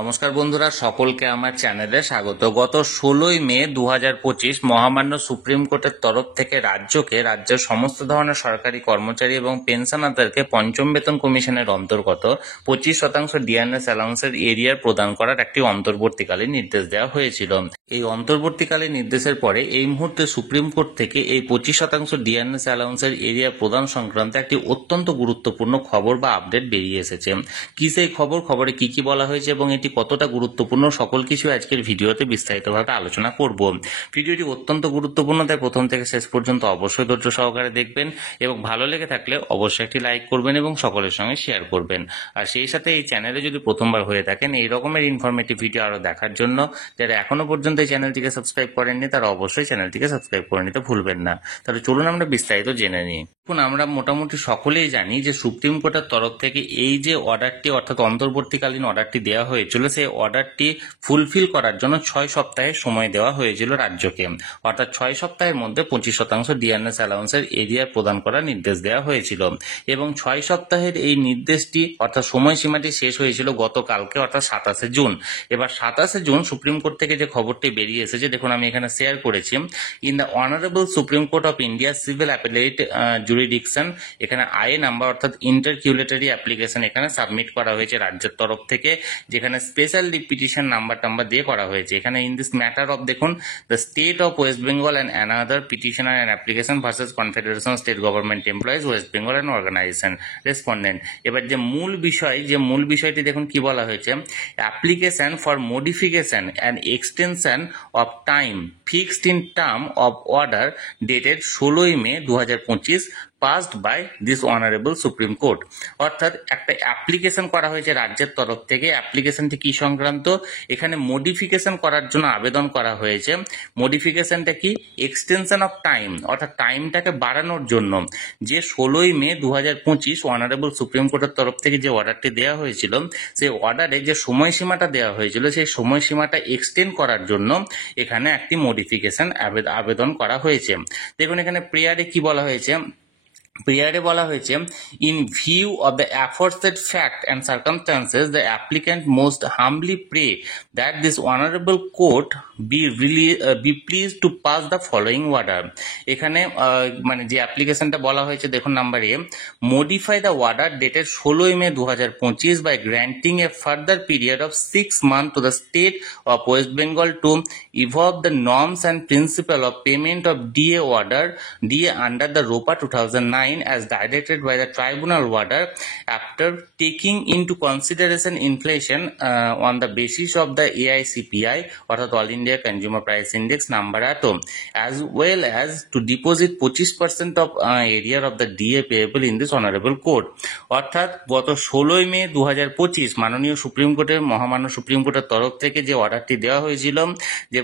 নমস্কার বন্ধুরা, সকলকে আমার চ্যানেলে স্বাগত। গত 16ই মে 2025 মহামান্য সুপ্রিম কোর্টের তরফ থেকে রাজ্যের সমস্ত ধরনের সরকারি কর্মচারী এবং পেনশনারদেরকে পঞ্চম বেতন কমিশনের অন্তর্গত 25% ডিএনএস অ্যালাউন্সের এরিয়ার প্রদান করার একটি অন্তর্বর্তীকালীন নির্দেশ দেওয়া হয়েছিল। এই অন্তর্বর্তীকালীন নির্দেশের পরে এই মুহূর্তে সুপ্রিম কোর্ট থেকে এই 25% ডিএনএস অ্যালাউন্সের এরিয়া প্রদান সংক্রান্ত একটি অত্যন্ত গুরুত্বপূর্ণ খবর বা আপডেট বেরিয়ে এসেছে। কি সেই খবরে কি কি বলা হয়েছে এবং এটি কতটা গুরুত্বপূর্ণ, সকল কিছু আজকের ভিডিওতে বিস্তারিতভাবে আলোচনা করব। ভিডিওটি অত্যন্ত গুরুত্বপূর্ণ, তাই প্রথম থেকে শেষ পর্যন্ত অবশ্যই ধৈর্য সহকারে দেখবেন এবং ভালো লেগে থাকলে অবশ্যই একটি লাইক করবেন এবং সকলের সঙ্গে শেয়ার করবেন। আর সেই সাথে এই চ্যানেলে যদি প্রথমবার হয়ে থাকেন এই রকমের ইনফরমেটিভ ভিডিও আরো দেখার জন্য যারা এখনো পর্যন্ত এই চ্যানেলটিকে সাবস্ক্রাইব করেননি তারা অবশ্যই চ্যানেলটিকে সাবস্ক্রাইব করে নিতে ভুলবেন না। তাহলে চলুন আমরা বিস্তারিত জেনে নিই। এখন আমরা মোটামুটি সকলেই জানি যে সুপ্রিম কোর্টের তরফ থেকে এই যে অর্ডারটি অর্থাৎ অন্তর্বর্তীকালীন অর্ডারটি দেওয়া হয়েছিল, সেই অর্ডারটি ফুলফিল করার জন্য 6 সপ্তাহের সময় দেওয়া হয়েছিল রাজ্যকে। অর্থাৎ 6 সপ্তাহের মধ্যে 25% ডিএনএস অ্যালাউন্সের এরিয়া প্রদান করার নির্দেশ দেওয়া হয়েছিল এবং 6 সপ্তাহের এই নির্দেশটি অর্থাৎ সময়সীমাটি শেষ হয়েছিল গতকালকে অর্থাৎ 27শে জুন। এবার 27শে জুন সুপ্রিম কোর্ট থেকে যে খবরটি বেরিয়ে এসেছে দেখুন, আমি এখানে শেয়ার করেছি। In the honourable supreme court of India civil appellate jurisdiction, এখানে আইএ নাম্বার অর্থাৎ ইন্টারকিউলেটরি অ্যাপ্লিকেশন এখানে সাবমিট করা হয়েছে রাজ্যের তরফ থেকে, যেখানে স্পেশাল পিটিশন নাম্বার দিয়ে করা হয়েছে। এখানে ইন দিস ম্যাটার অফ দেখুন, the state of West Bengal and another petitioner and application versus confederation state government employees West Bengal and organisation respondent. এবার যে মূল বিষয়টি দেখুন কি বলা হয়েছে, application for modification and extension of time fixed in term of order dated 16ই May 2025 passed by this honorable supreme court। অর্থাৎ একটা অ্যাপ্লিকেশন করা হয়েছে রাজ্যের তরফ থেকে। অ্যাপ্লিকেশনটি কি সংক্রান্ত, এখানে মডিফিকেশন করার জন্য আবেদন করা হয়েছে। মডিফিকেশনটা কি, এক্সটেনশন অফ টাইম অর্থাৎ টাইমটাকে বাড়ানোর জন্য। যে 16ই মে 2025 অনারেবল সুপ্রিম কোর্টের তরফ থেকে যে অর্ডারটি দেওয়া হয়েছিল, সেই অর্ডারে যে সময়সীমাটা দেওয়া হয়েছিল সেই সময়সীমাটা এক্সটেন্ড করার জন্য এখানে একটি মডিফিকেশন আবেদন করা হয়েছে। দেখুন এখানে প্রেয়ারে কি বলা হয়েছে, বলা হয়েছে, in view of the aforesaid fact and circumstances the applicant most humbly pray that this honourable court be pleased to pass the following order. এখানে মানে যে অ্যাপ্লিকেশনটা বলা হয়েছে দেখুন number a, modify the order dated 16ই May 2025 by granting a further period of 6 months to the state of West Bengal to evolve the norms and principle of payment of DA under the ROPA 2009 as directed by the tribunal order after taking into consideration inflation on the basis of the AICPI অর্থাৎ All India Consumer Price Index number atom, as well as to deposit 25% of area of the DA payable in this honorable court। অর্থাৎ গত 16ই May 2025 মাননীয় supreme কোর্টের মহামান্য supreme কোর্টের তরফ থেকে যে অর্ডারটি দেওয়া হয়েছিল যে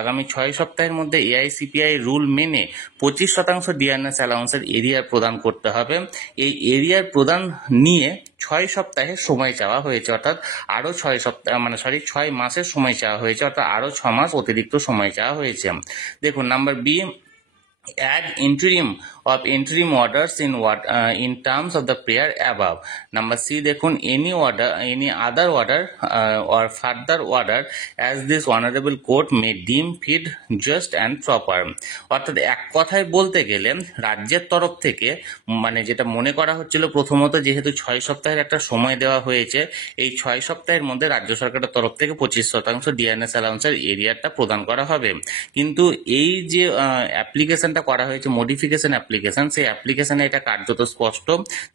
আগামী 6 সপ্তাহের মধ্যে AICPI রুল মেনে 25% ডিএনএস অ্যালাউন্সের এরিয়া প্রদান করতে হবে। এই এরিয়ার প্রদান নিয়ে 6 সপ্তাহের সময় চাওয়া হয়েছে, অর্থাৎ আরো 6 মাসের সময় চাওয়া হয়েছে, অর্থাৎ আরো 6 মাস অতিরিক্ত সময় চাওয়া হয়েছে। দেখুন number B, add interim orders in terms of the prayer above। number C দেখুন, any other order or further order as this honorable court may deem fit, just and proper। অর্থাৎ এক কথায় বলতে গেলে রাজ্যের তরফ থেকে মানে যেটা মনে করা হচ্ছিল, প্রথমত যেহেতু 6 সপ্তাহের একটা সময় দেওয়া হয়েছে, এই 6 সপ্তাহের মধ্যে রাজ্য সরকারের তরফ থেকে 25% ডিএনএস অ্যালাউন্সের এরিয়াটা প্রদান করা হবে। কিন্তু এই যে অ্যাপ্লিকেশন করা হয়েছে মডিফিকেশন অ্যাপ্লিকেশন, সেই অ্যাপ্লিকেশনে এটা কার্যত স্পষ্ট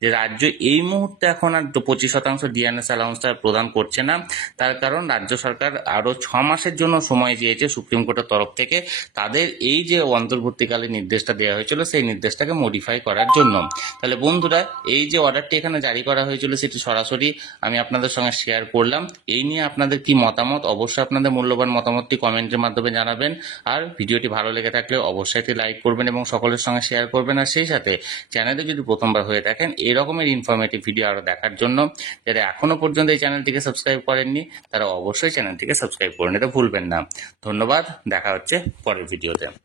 যে রাজ্য এই মুহূর্তে এখন আর 25% ডিএনএস অ্যালাউন্সটা প্রদান করছে না। তার কারণ রাজ্য সরকার আরো 6 মাসের জন্য সময় চেয়েছে সুপ্রিম কোর্টের তরফ থেকে তাদের এই যে অন্তর্বর্তীকালীন নির্দেশটা দেওয়া হয়েছিল সেই নির্দেশটাকে মডিফাই করার জন্য। তাহলে বন্ধুরা, এই যে অর্ডারটি এখানে জারি করা হয়েছিল সেটি সরাসরি আমি আপনাদের সঙ্গে শেয়ার করলাম। এই নিয়ে আপনাদের কি মতামত, অবশ্যই আপনাদের মূল্যবান মতামতটি কমেন্টের মাধ্যমে জানাবেন। আর ভিডিওটি ভালো লেগে থাকলে অবশ্যই একটি লাইক করবেন এবং সকলের সঙ্গে শেয়ার করবেন। আর সেই সাথে চ্যানেলে যদি প্রথমবার হয়ে থাকেন এই রকমের ইনফরমেটিভ ভিডিও আরো দেখার জন্য যারা এখনো পর্যন্ত এই চ্যানেলটিকে সাবস্ক্রাইব করেননি তারা অবশ্যই চ্যানেলটিকে সাবস্ক্রাইব করে নিতে ভুলবেন না। ধন্যবাদ, দেখা হচ্ছে পরের ভিডিওতে।